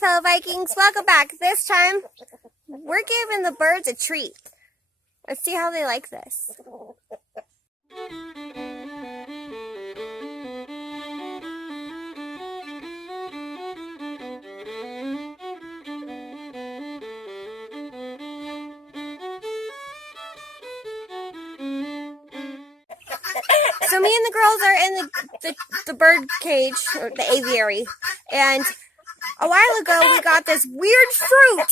fellow Vikings, welcome back. This time, we're giving the birds a treat. Let's see how they like this. So me and the girls are in the bird cage, or the aviary, and a while ago we got this weird fruit.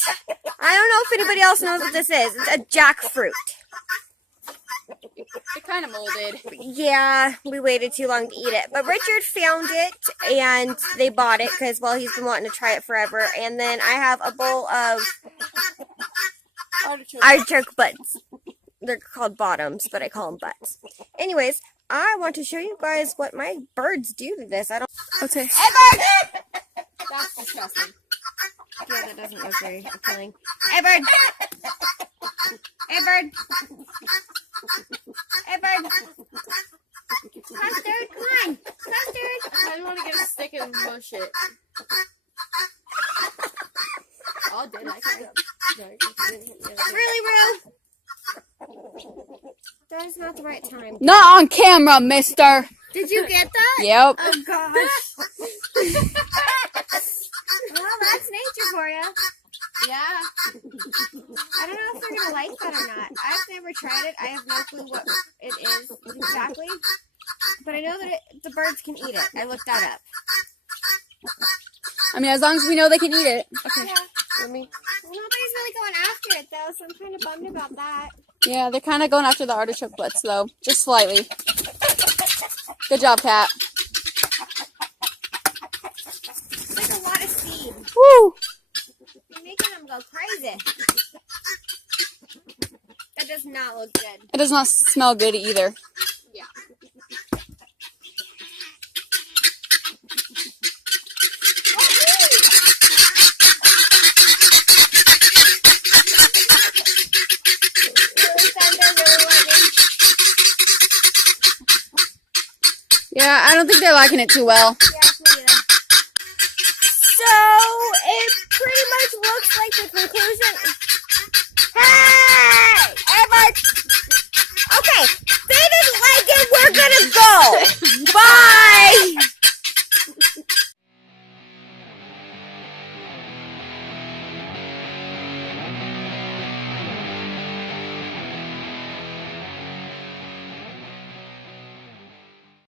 I don't know if anybody else knows what this is. It's a jackfruit. It kind of molded. Yeah, we waited too long to eat it. But Richard found it, and they bought it because, well, he's been wanting to try it forever. And then I have a bowl of artichoke butts. They're called bottoms, but I call them butts. Anyways, I want to show you guys what my birds do to this. I don't... Okay. Hey, bird! That's disgusting. Yeah, that doesn't look very appealing. Hey, bird! Hey, bird! Hey, bird! Custard, come on! Custard! I want to get a stick and mush it. Oh, did I? Really, bro? That is not the right time. Not on camera, mister. Did you get that? Yep. Oh, gosh. Well, that's nature for you. Yeah. I don't know if they're going to like that or not. I've never tried it. I have no clue what it is exactly. But I know that the birds can eat it. I looked that up. I mean, as long as we know they can eat it. Okay. Yeah. Let me. Nobody's really going after it, though, so I'm kind of bummed about that. Yeah, they're kind of going after the artichoke butts, though. Just slightly. Good job, Kat. It's like a lot of seed. Woo! You're making them go crazy. That does not look good. It does not smell good either. Yeah. Yeah, I don't think they're liking it too well. Yeah, me either. So, it pretty much looks like the conclusion. Hey! Everybody! Okay, they didn't like it, we're gonna go! Bye!